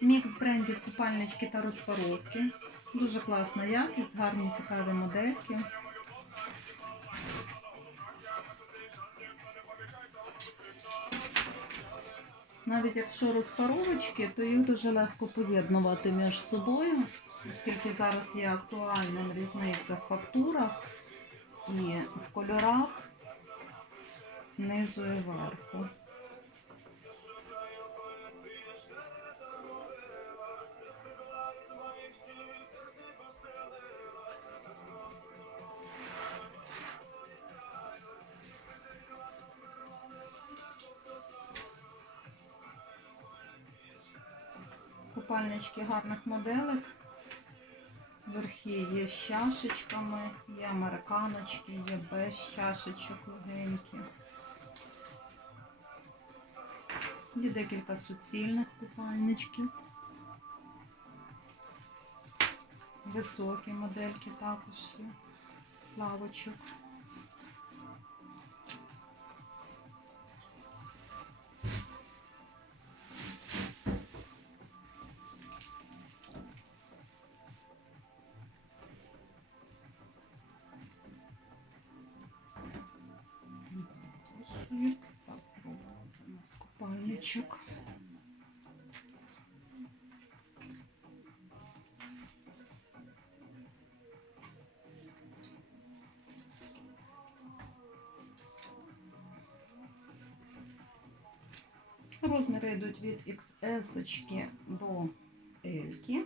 Мікс брендів купальнички та розпаровки. Дуже класна якість, гарні цікаві модельки. Навіть якщо розпаровочки, то їх дуже легко поєднувати між собою, оскільки зараз є актуальним різниця в фактурах і в кольорах низу і верху. Купальнички гарних моделек. Верхи є з чашечками, є американочки, є без чашечок легенькі. Є декілька суцільних купальничків. Високі модельки також є. Плавочок. Є. Так, зробимо це у нас купальничок. Розміри йдуть від XS до L.